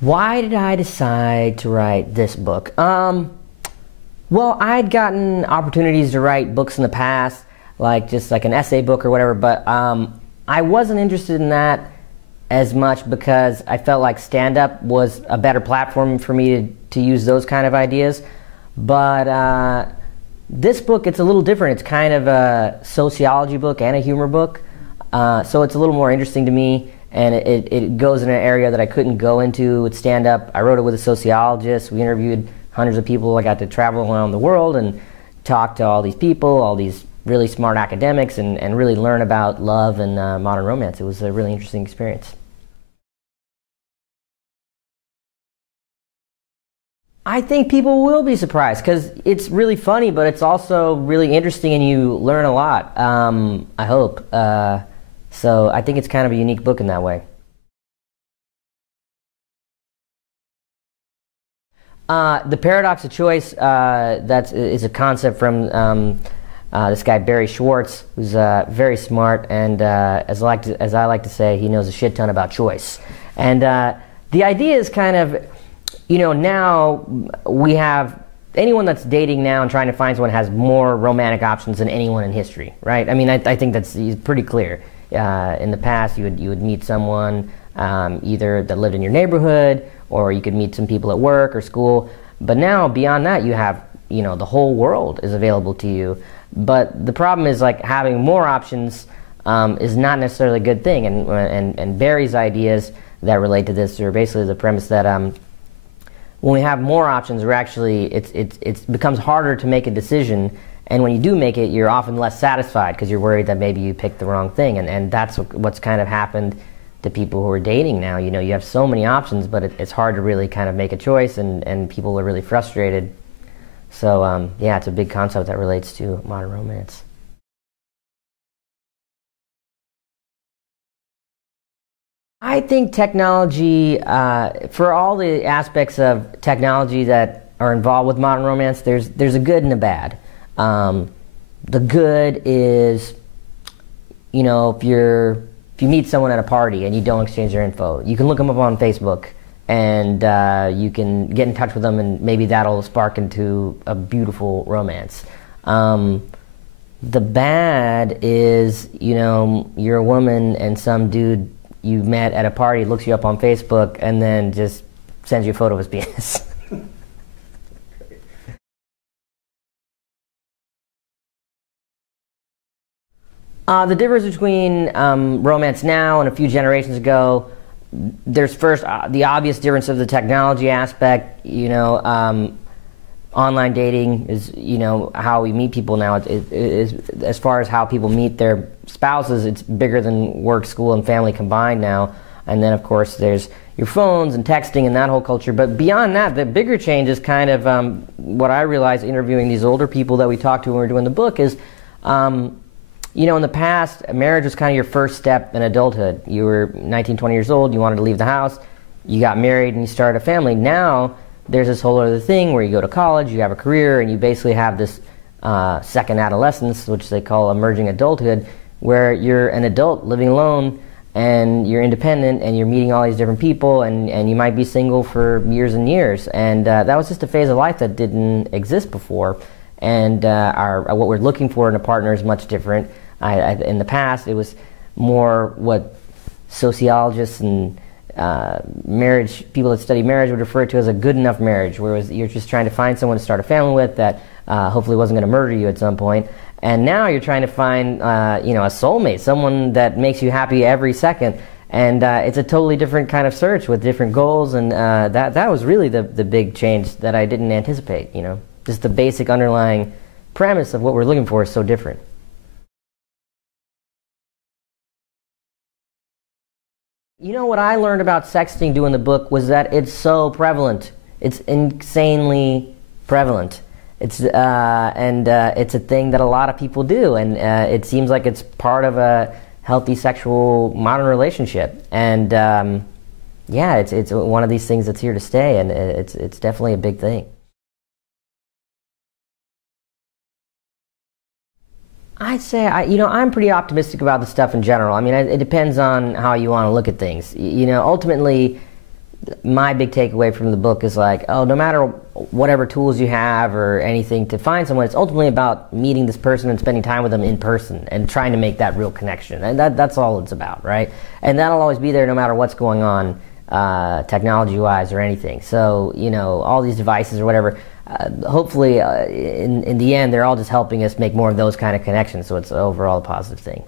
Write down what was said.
Why did I decide to write this book? Well, I'd gotten opportunities to write books in the past, like just like an essay book or whatever, but I wasn't interested in that as much because I felt like stand-up was a better platform for me to use those kind of ideas. But this book, it's a little different. It's kind of a sociology book and a humor book, so it's a little more interesting to me. And it goes in an area that I couldn't go into with stand-up. I wrote it with a sociologist. We interviewed hundreds of people. I got to travel around the world and talk to all these people, all these really smart academics, and really learn about love and modern romance. It was a really interesting experience. I think people will be surprised because it's really funny, but it's also really interesting and you learn a lot, I hope. So I think it's kind of a unique book in that way. The paradox of choice, is a concept from this guy Barry Schwartz, who's very smart, and as I like to say, he knows a shit ton about choice. And the idea is kind of, now we have anyone that's dating now and trying to find someone has more romantic options than anyone in history, right? I mean, I think that's pretty clear. In the past, you would meet someone either that lived in your neighborhood, or you could meet some people at work or school. But now, beyond that, you have the whole world is available to you. But the problem is like having more options is not necessarily a good thing. And Barry's ideas that relate to this are basically the premise that when we have more options, we're actually it becomes harder to make a decision. And when you do make it, you're often less satisfied because you're worried that maybe you picked the wrong thing. And that's what's kind of happened to people who are dating now. You have so many options, but it's hard to really kind of make a choice, and people are really frustrated. So, yeah, it's a big concept that relates to modern romance. I think technology, for all the aspects of technology that are involved with modern romance, there's a good and a bad. The good is, if you meet someone at a party and you don't exchange their info, you can look them up on Facebook and you can get in touch with them, and maybe that'll spark into a beautiful romance. The bad is, you're a woman and some dude you met at a party looks you up on Facebook and then just sends you a photo of his penis. The difference between romance now and a few generations ago, there's first the obvious difference of the technology aspect. Online dating is, how we meet people now. It is, as far as how people meet their spouses, it's bigger than work, school, and family combined now. And then, of course, there's your phones and texting and that whole culture. But beyond that, the bigger change is kind of what I realized interviewing these older people that we talked to when we were doing the book is, in the past, marriage was kind of your first step in adulthood. You were 19, 20 years old, you wanted to leave the house, you got married, and you started a family. Now, there's this whole other thing where you go to college, you have a career, and you basically have this second adolescence, which they call emerging adulthood, where you're an adult living alone, and you're independent, and you're meeting all these different people, and you might be single for years and years. And that was just a phase of life that didn't exist before. And what we're looking for in a partner is much different. In the past, it was more what sociologists and people that study marriage would refer to as a good enough marriage, whereas you're just trying to find someone to start a family with that hopefully wasn't going to murder you at some point. And now you're trying to find a soulmate, someone that makes you happy every second. And it's a totally different kind of search with different goals. And that was really the big change that I didn't anticipate. Just the basic underlying premise of what we're looking for is so different. What I learned about sexting doing the book was that it's so prevalent. It's insanely prevalent. It's it's a thing that a lot of people do, and it seems like it's part of a healthy sexual modern relationship. And it's one of these things that's here to stay, and it's definitely a big thing. I'd say, I'm pretty optimistic about the stuff in general. I mean, it depends on how you want to look at things. Ultimately, my big takeaway from the book is like, oh, no matter whatever tools you have or anything to find someone, it's ultimately about meeting this person and spending time with them in person and trying to make that real connection. And that's all it's about, right? And that'll always be there no matter what's going on, technology-wise or anything. So, you know, all these devices or whatever, hopefully in the end, they're all just helping us make more of those kind of connections. So it's overall a positive thing.